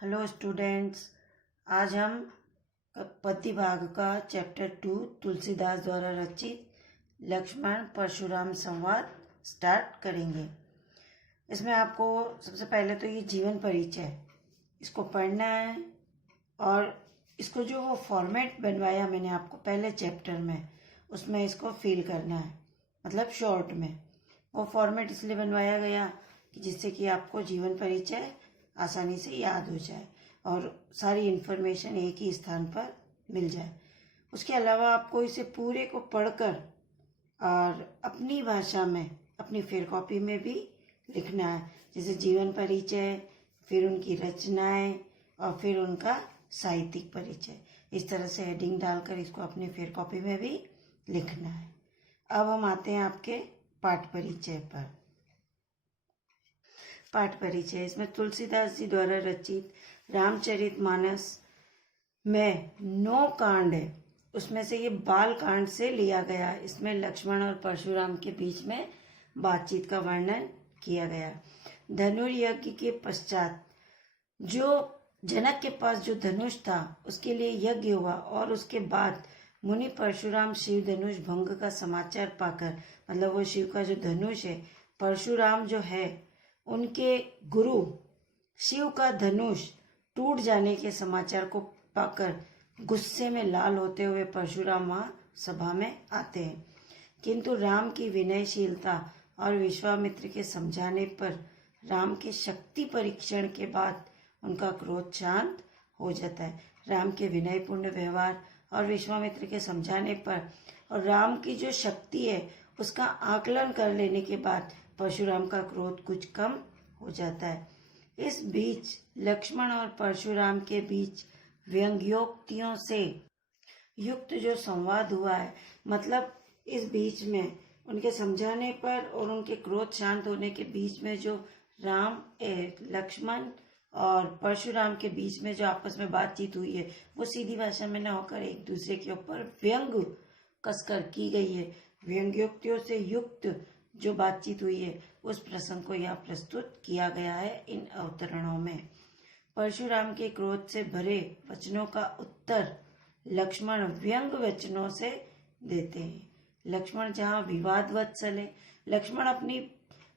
Hello students, आज हम पद्य भाग का चैप्टर 2 तुलसीदास द्वारा रचित लक्ष्मण परशुराम संवाद स्टार्ट करेंगे। इसमें आपको सबसे पहले तो ये जीवन परिचय इसको पढ़ना है और इसको जो वो फॉर्मेट बनवाया मैंने आपको पहले चैप्टर में, उसमें इसको फिल करना है, मतलब शॉर्ट में। वो फॉर्मेट इसलिए बनवाया गया कि जिससे कि आपको जीवन परिचय आसानी से याद हो जाए और सारी इन्फॉर्मेशन एक ही स्थान पर मिल जाए। उसके अलावा आपको इसे पूरे को पढ़कर और अपनी भाषा में अपनी फेयर कॉपी में भी लिखना है, जैसे जीवन परिचय, फिर उनकी रचनाएं और फिर उनका साहित्यिक परिचय। इस तरह से हेडिंग डालकर इसको अपनी फेयर कॉपी में भी लिखना है। अब हम आते हैं आपके पाठ परिचय पर। पाठ परिचय, इसमें तुलसीदास जी द्वारा रचित रामचरितमानस में 9 कांड है, उसमें से ये बाल कांड से लिया गया। इसमें लक्ष्मण और परशुराम के बीच में बातचीत का वर्णन किया गया। धनुर्यज्ञ के पश्चात जो जनक के पास जो धनुष था उसके लिए यज्ञ हुआ और उसके बाद मुनि परशुराम शिव धनुष भंग का समाचार पाकर, मतलब वो शिव का जो धनुष है, परशुराम जो है उनके गुरु शिव का धनुष टूट जाने के समाचार को पाकर गुस्से में लाल होते हुए परशुराम वहां सभा में आते हैं, किंतु राम की विनयशीलता और विश्वामित्र के समझाने पर राम के शक्ति परीक्षण के बाद उनका क्रोध शांत हो जाता है। राम के विनयपूर्ण व्यवहार और विश्वामित्र के समझाने पर और राम की जो शक्ति है उसका आकलन कर लेने के बाद परशुराम का क्रोध कुछ कम हो जाता है। इस बीच लक्ष्मण और परशुराम के बीच व्यंग्योक्तियों से युक्त जो संवाद हुआ है, मतलब इस बीच में उनके समझाने पर और उनके क्रोध शांत होने के बीच में जो लक्ष्मण और परशुराम के बीच में जो आपस में बातचीत हुई है, वो सीधी भाषा में न होकर एक दूसरे के ऊपर व्यंग कसकर की गई है। व्यंग्योक्तियों से युक्त जो बातचीत हुई है उस प्रसंग को यहाँ प्रस्तुत किया गया है इन अवतरणों में। परशुराम के क्रोध से भरे वचनों का उत्तर लक्ष्मण व्यंग वचनों से देते हैं। लक्ष्मण जहाँ विवादवत्सल है, लक्ष्मण अपनी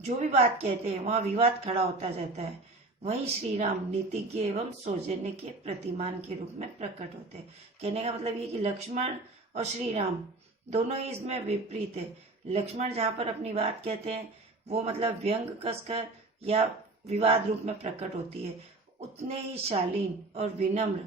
जो भी बात कहते हैं वहाँ विवाद खड़ा होता जाता है, वहीं श्री राम नीतिज्ञ एवं सौजन्य के प्रतिमान के रूप में प्रकट होते हैं। कहने का मतलब ये कि लक्ष्मण और श्री राम दोनों ही इसमें विपरीत है। लक्ष्मण जहाँ पर अपनी बात कहते हैं वो मतलब व्यंग कसकर या विवाद रूप में प्रकट होती है, उतने ही शालीन और विनम्र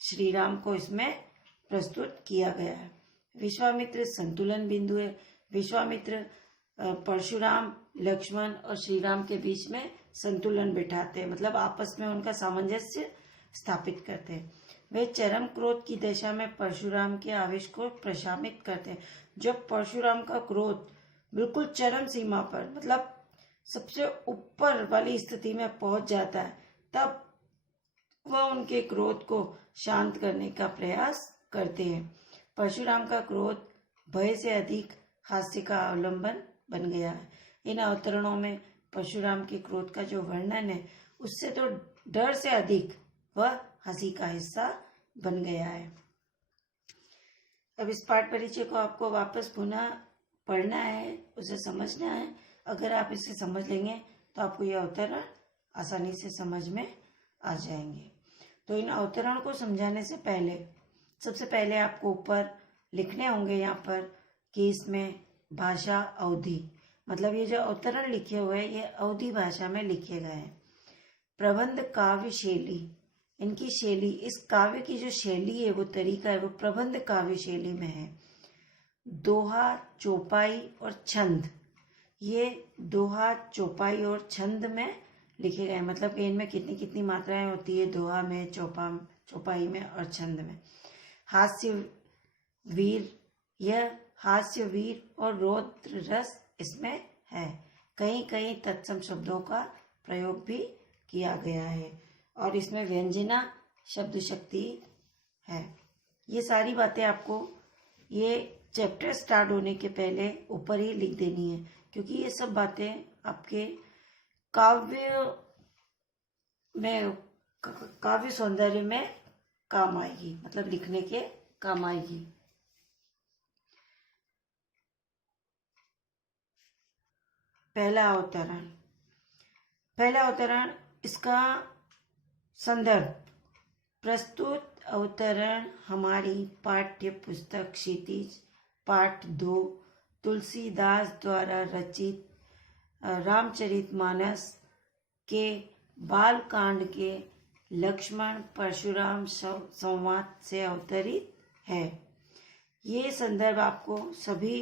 श्री राम को इसमें प्रस्तुत किया गया है। विश्वामित्र संतुलन बिंदु है। विश्वामित्र परशुराम, लक्ष्मण और श्री राम के बीच में संतुलन बिठाते हैं, मतलब आपस में उनका सामंजस्य स्थापित करते हैं। वे चरम क्रोध की दशा में परशुराम के आवेश को प्रशामित करते हैं। जब परशुराम का क्रोध बिल्कुल चरम सीमा पर, मतलब सबसे ऊपर वाली स्थिति में पहुंच जाता है, तब वह उनके क्रोध को शांत करने का प्रयास करते हैं। परशुराम का क्रोध भय से अधिक हास्य का अवलंबन बन गया है। इन अवतरणों में परशुराम के क्रोध का जो वर्णन है उससे तो डर से अधिक वह हंसी का हिस्सा बन गया है। अब इस पाठ परिचय को आपको वापस पुनः पढ़ना है, उसे समझना है। अगर आप इसे समझ लेंगे तो आपको यह अवतरण आसानी से समझ में आ जाएंगे। तो इन अवतरण को समझाने से पहले सबसे पहले आपको ऊपर लिखने होंगे यहाँ पर कि इसमें भाषा अवधि, मतलब ये जो अवतरण लिखे हुए हैं ये अवधि भाषा में लिखे गए हैं। प्रबंध काव्य शैली, इनकी शैली, इस काव्य की जो शैली है वो तरीका है वो प्रबंध काव्य शैली में है। दोहा, चौपाई और छंद, ये दोहा, चौपाई और छंद में लिखे गए, मतलब कि इनमें कितनी कितनी मात्राएं होती है दोहा में, चौपाई में और छंद में। हास्य वीर, यह हास्य वीर और रौद्र रस इसमें है। कहीं कहीं तत्सम शब्दों का प्रयोग भी किया गया है और इसमें व्यंजना शब्द शक्ति है। ये सारी बातें आपको ये चैप्टर स्टार्ट होने के पहले ऊपर ही लिख देनी है, क्योंकि ये सब बातें आपके काव्य में काव्य सौंदर्य में काम आएगी, मतलब लिखने के काम आएगी। पहला अवतरण, इसका संदर्भ। प्रस्तुत अवतरण हमारी पाठ्य पुस्तक क्षितिज पाठ 2 तुलसीदास द्वारा रचित रामचरितमानस के बालकांड के लक्ष्मण परशुराम संवाद से अवतरित है। ये संदर्भ आपको सभी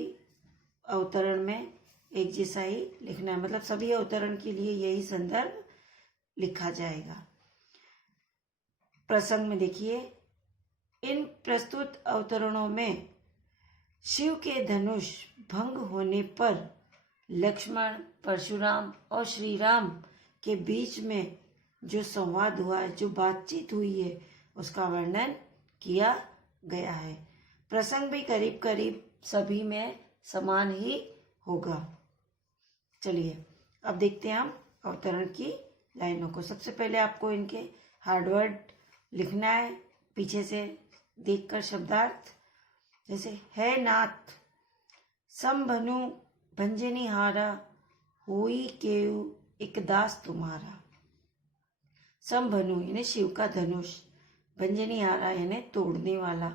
अवतरण में एक जैसा ही लिखना है, मतलब सभी अवतरण के लिए यही संदर्भ लिखा जाएगा। प्रसंग में देखिए, इन प्रस्तुत अवतरणों में शिव के धनुष भंग होने पर लक्ष्मण, परशुराम और श्री राम के बीच में जो संवाद हुआ है, जो बातचीत हुई है, उसका वर्णन किया गया है। प्रसंग भी करीब करीब सभी में समान ही होगा। चलिए अब देखते हैं हम अवतरण की लाइनों को। सबसे पहले आपको इनके हार्डवर्ड लिखना है, पीछे से देखकर शब्दार्थ। जैसे है नाथ संभनु भंजनी हारा, होई केऊ एक दास तुम्हारा। संभनु यानी शिव का धनुष, भंजनी हारा यानी तोड़ने वाला,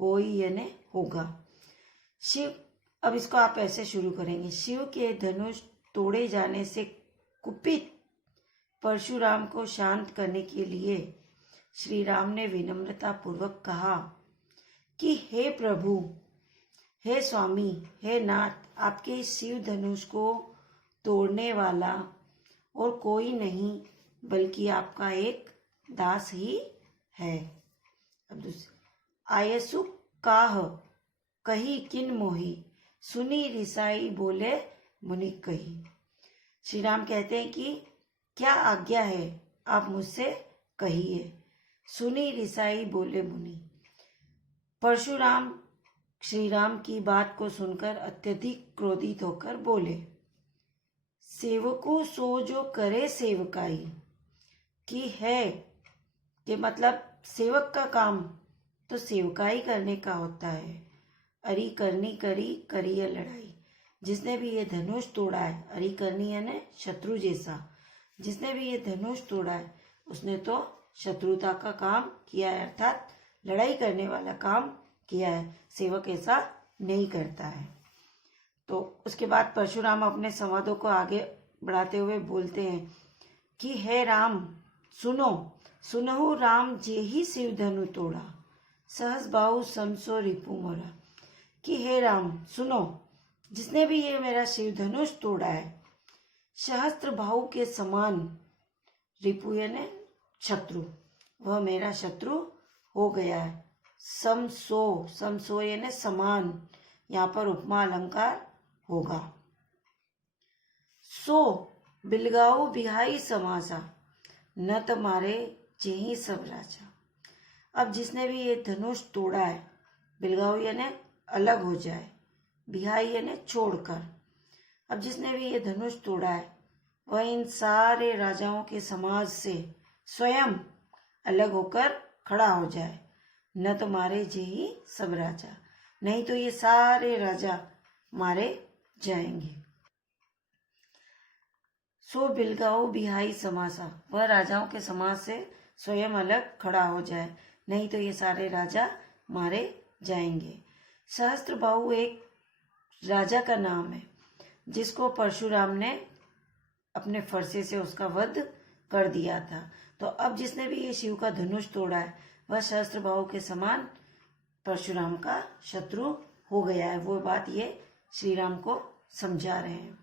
होई यानी होगा। शिव, अब इसको आप ऐसे शुरू करेंगे। शिव के धनुष तोड़े जाने से कुपित परशुराम को शांत करने के लिए श्री राम ने विनम्रता पूर्वक कहा कि हे प्रभु, हे स्वामी, हे नाथ, आपके इस शिव धनुष को तोड़ने वाला और कोई नहीं बल्कि आपका एक दास ही है। अब दूसरी, आयसु काह कही किन मोही, सुनी रिसाई बोले मुनि कही। श्री राम कहते हैं कि क्या आज्ञा है, आप मुझसे कहिए। सुनी रिसाई बोले मुनि। परशुराम श्री राम की बात को सुनकर अत्यधिक क्रोधित होकर बोले, सेवको सो जो करे सेवकाई, कि है कि मतलब सेवक का काम तो सेवकाई करने का होता है। अरी करनी करी करिए लड़ाई। जिसने भी ये धनुष तोड़ा है, अरी करनी यानी शत्रु जैसा, जिसने भी ये धनुष तोड़ा है उसने तो शत्रुता का काम किया है, अर्थात लड़ाई करने वाला काम किया है। सेवक ऐसा नहीं करता है। तो उसके बाद परशुराम अपने संवादों को आगे बढ़ाते हुए बोलते हैं कि हे राम सुनो, सुनहु राम जे ही शिव धनु तोड़ा, सहस बाहु समसो रिपु मोरा। कि हे राम सुनो, जिसने भी ये मेरा शिव धनुष तोड़ा है, सहस्त्र बाहु के समान, रिपु यानी शत्रु, वह मेरा शत्रु हो गया है। समसो, समसो यानी समान, यहाँ पर उपमा अलंकार होगा। सो बिलगाओ बिहाई समासा, न तुम्हारे जेही सब राजा। अब जिसने भी ये धनुष तोड़ा है, बिलगाओ यानी अलग हो जाए, बिहाई यानी छोड़कर। अब जिसने भी ये धनुष तोड़ा है वह इन सारे राजाओं के समाज से स्वयं अलग होकर खड़ा हो जाए। न तो मारे जे ही सब राजा, नहीं तो ये सारे राजा मारे जाएंगे। सो बिलगाओ बिहाई समासा, वह राजाओं के समाज से स्वयं अलग खड़ा हो जाए, नहीं तो ये सारे राजा मारे जाएंगे। सहस्त्रबाहु एक राजा का नाम है जिसको परशुराम ने अपने फरसे से उसका वध कर दिया था। तो अब जिसने भी ये शिव का धनुष तोड़ा है वह सहस्त्रबाहु के समान परशुराम का शत्रु हो गया है। वो बात ये श्री राम को समझा रहे हैं।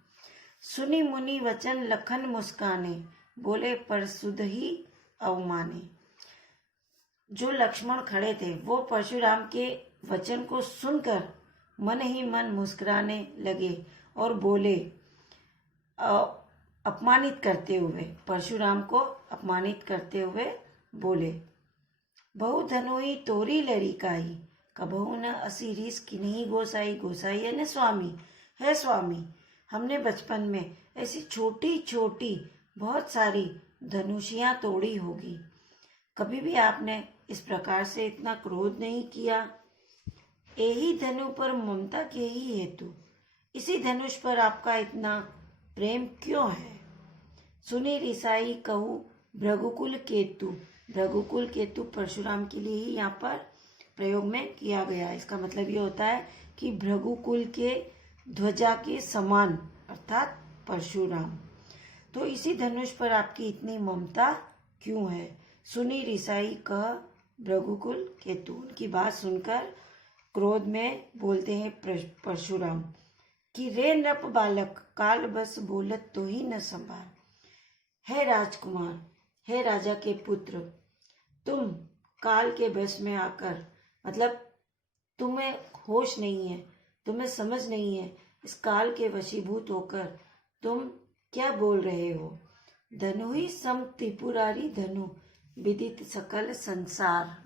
सुनी मुनि वचन लखन मुस्काने, बोले परसुद ही अवमाने। जो लक्ष्मण खड़े थे वो परशुराम के वचन को सुनकर मन ही मन मुस्कुराने लगे और बोले, अपमानित करते हुए, परशुराम को अपमानित करते हुए बोले, बहु धनोई तोरी लरिकाई, कबहू न असी रीस किन्हीं गोसाई। गोसाई यानी स्वामी, है स्वामी, हमने बचपन में ऐसी छोटी छोटी बहुत सारी धनुषियाँ तोड़ी होगी, कभी भी आपने इस प्रकार से इतना क्रोध नहीं किया। यही धनु पर ममता के ही हेतु इसी धनुष पर आपका इतना प्रेम क्यों है? सुनी रिसाई कहूँ भृगुकुल केतु। भृगुकुल केतु परशुराम के लिए ही यहाँ पर प्रयोग में किया गया। इसका मतलब ये होता है कि भृगुकुल के ध्वजा के समान अर्थात परशुराम। तो इसी धनुष पर आपकी इतनी ममता क्यों है? सुनी रिसाई कह भृगुकुल केतु। उनकी बात सुनकर क्रोध में बोलते हैं परशुराम कि रे नृप बालक काल बस बोलत तो ही न संभाल। हे राजकुमार, हे राजा के पुत्र, तुम काल के बस में आकर मतलब तुम्हें होश नहीं है, तुम्हें समझ नहीं है, इस काल के वशीभूत होकर तुम क्या बोल रहे हो? धनु ही सम त्रिपुरारी धनु विदित सकल संसार।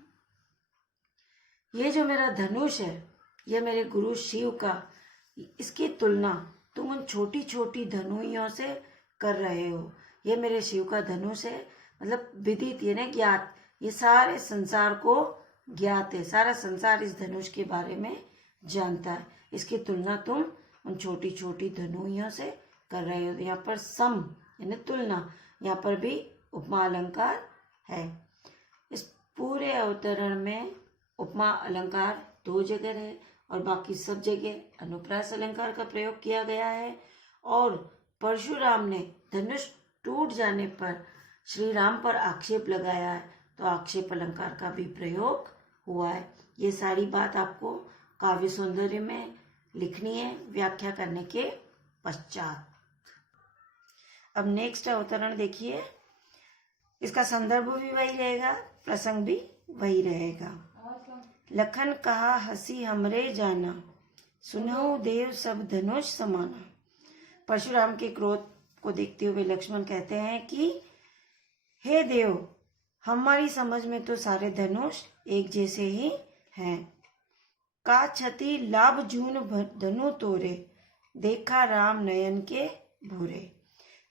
ये जो मेरा धनुष है, यह मेरे गुरु शिव का, इसकी तुलना तुम उन छोटी छोटी धनुइयों से कर रहे हो। ये मेरे शिव का धनुष है, मतलब विदित यानी ज्ञात, ये सारे संसार को ज्ञात है, सारा संसार इस धनुष के बारे में जानता है। इसकी तुलना तुम उन छोटी छोटी धनुइयों से कर रहे हो। यहाँ पर सम यानी तुलना, यहाँ पर भी उपमा अलंकार है। इस पूरे अवतरण में उपमा अलंकार 2 जगह है और बाकी सब जगह अनुप्रास अलंकार का प्रयोग किया गया है। और परशुराम ने धनुष टूट जाने पर श्री राम पर आक्षेप लगाया है, तो आक्षेप अलंकार का भी प्रयोग हुआ है। ये सारी बात आपको काव्य सौंदर्य में लिखनी है व्याख्या करने के पश्चात। अब नेक्स्ट अवतरण देखिए, इसका संदर्भ भी वही रहेगा, प्रसंग भी वही रहेगा। लखन कहा हंसी हमरे जाना, सुनहु देव सब धनुष समाना। परशुराम के क्रोध को देखते हुए लक्ष्मण कहते हैं कि हे देव, हमारी समझ में तो सारे धनुष एक जैसे ही हैं। का छति लाभ जून धनु तोरे, देखा राम नयन के भूरे।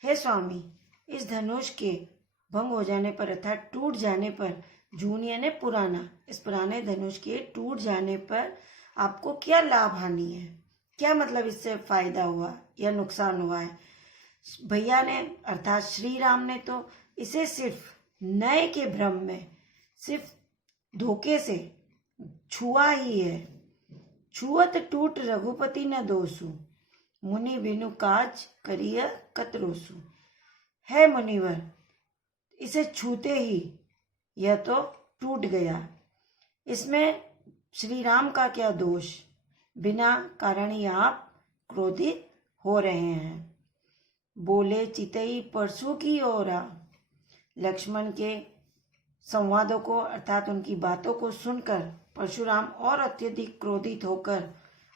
हे स्वामी, इस धनुष के भंग हो जाने पर अर्थात टूट जाने पर, जून यानी पुराना, इस पुराने धनुष के टूट जाने पर आपको क्या लाभ हानि है? क्या मतलब इससे फायदा हुआ या नुकसान हुआ है? भैया ने अर्थात श्री राम ने तो इसे सिर्फ नए के भ्रम में, सिर्फ धोखे से छुआ ही है। छुअत टूट रघुपति न दोसु, मुनि बिनु काज करिय कतरोसु। है मुनिवर, इसे छूते ही यह तो टूट गया, इसमें श्री राम का क्या दोष? बिना कारण ही आप क्रोधित हो रहे हैं। बोले चितई परसु की ओरा। लक्ष्मण के संवादों को अर्थात उनकी बातों को सुनकर परशुराम और अत्यधिक क्रोधित होकर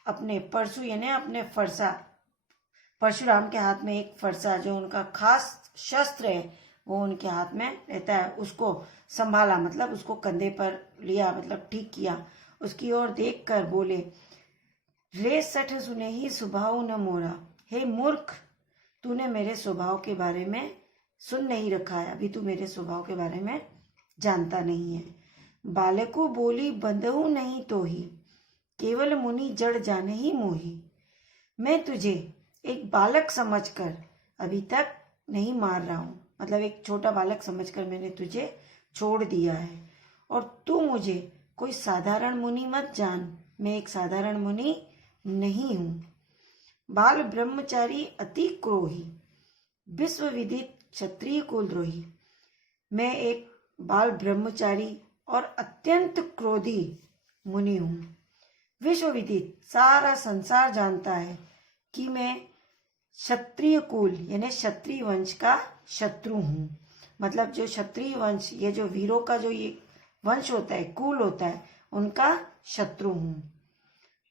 अपने परशु यानी अपने फरसा, परशुराम के हाथ में एक फरसा जो उनका खास शस्त्र है वो उनके हाथ में रहता है, उसको संभाला मतलब उसको कंधे पर लिया मतलब ठीक किया। उसकी ओर देखकर बोले, रे सठ सुने ही स्वभाव न मोरा। हे मूर्ख, तूने मेरे स्वभाव के बारे में सुन नहीं रखा है, अभी तू मेरे स्वभाव के बारे में जानता नहीं है। बालको बोली बंधु नहीं तो ही, केवल मुनि जड़ जाने ही मोही। मैं तुझे एक बालक समझकर अभी तक नहीं मार रहा हूँ, मतलब एक छोटा बालक समझकर मैंने तुझे छोड़ दिया है, और तू मुझे कोई साधारण मुनि मत जान, मैं एक साधारण मुनि नहीं हूँ। बाल ब्रह्मचारी अति क्रोही, विश्व विदित क्षत्रिय कुलद्रोही। मैं एक बाल ब्रह्मचारी और अत्यंत क्रोधी मुनि हूँ। विश्व विदित सारा संसार जानता है कि मैं क्षत्रिय कुल यानी क्षत्रिय वंश का शत्रु हूँ, मतलब जो क्षत्रिय वंश, ये जो वीरों का जो ये वंश होता है, कुल होता है, उनका शत्रु हूँ।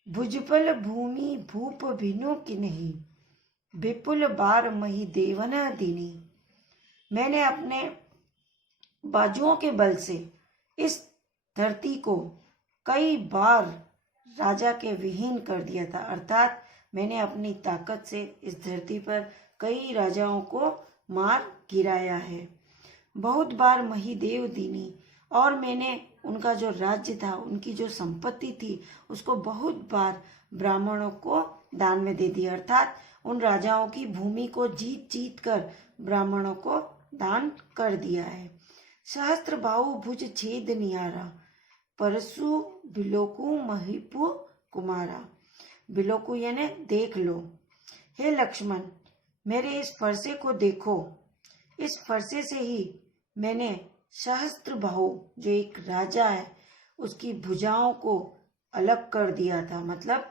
भुजबल भूमि भूप भिनु किन्ही, विपुल बार मही देवन दीनी। मैंने अपने बाजुओं के बल से इस धरती को कई बार राजा के विहीन कर दिया था, अर्थात मैंने अपनी ताकत से इस धरती पर कई राजाओं को मार गिराया है। बहुत बार महिदेव दीनी, और मैंने उनका जो राज्य था, उनकी जो संपत्ति थी, उसको बहुत बार ब्राह्मणों को दान में दे दिया। अर्थात उन राजाओं की भूमि को जीत जीत कर ब्राह्मणों को दान कर दिया है। सहस्त्र बाहु भुज छेद निहारा, परसु बिलोकु महिपु कुमारा। बिलोकु यानी देख लो। हे लक्ष्मण, मेरे इस फरसे को देखो। इस फरसे से ही मैंने सहस्त्र बाहु, जो एक राजा है, उसकी भुजाओं को अलग कर दिया था, मतलब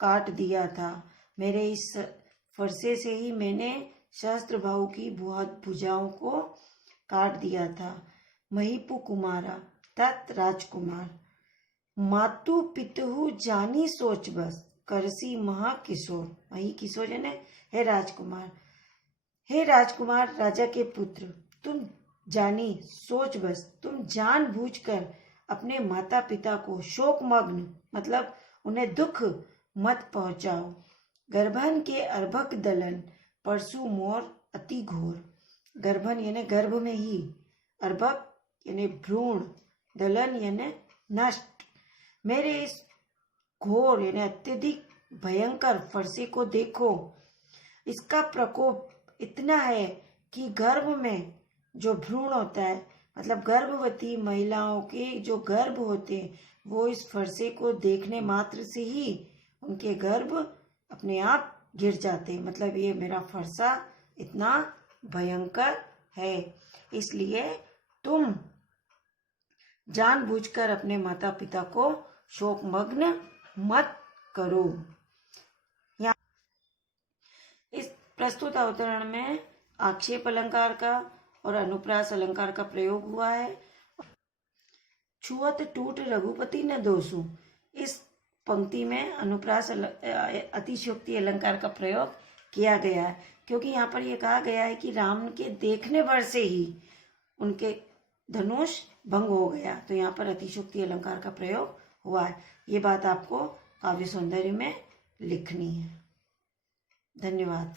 काट दिया था। मेरे इस फरसे से ही मैंने सहस्त्र बाहु की भुजाओं को काट दिया था। महिपु कुमारा तत् राजकुमार, मातु पितु जानी सोच बस, करसी महा किशोर। मही किशोर यानी हे राजकुमार। हे राजकुमार, राजा के पुत्र, तुम जानी सोच बस, तुम जानबूझकर अपने माता पिता को शोकमग्न, मतलब उन्हें दुख मत पहुंचाओ। गर्भन के अर्भक दलन, परसु मोर अति घोर। गर्भन यानी गर्भ में ही, अर्भक यानी भ्रूण, दलन यानी नष्ट। मेरे इस घोर यानी अत्यधिक भयंकर फरसे को देखो। इसका प्रकोप इतना है कि गर्भ में जो भ्रूण होता है, मतलब गर्भवती महिलाओं के जो गर्भ होते हैं, वो इस फरसे को देखने मात्र से ही उनके गर्भ अपने आप गिर जाते हैं। मतलब ये मेरा फरसा इतना भयंकर है, इसलिए तुम जानबूझकर अपने माता पिता को शोकमग्न मत करो। इस प्रस्तुत अवतरण में आक्षेप अलंकार का और अनुप्रास अलंकार का प्रयोग हुआ है। छुअत टूट रघुपति न दोषु, इस पंक्ति में अनुप्रास अतिशयोक्ति अलंकार का प्रयोग किया गया है, क्योंकि यहाँ पर यह कहा गया है कि राम के देखने भर से ही उनके धनुष भंग हो गया, तो यहाँ पर अतिशयोक्ति अलंकार का प्रयोग हुआ है। ये बात आपको काव्य सौंदर्य में लिखनी है। धन्यवाद।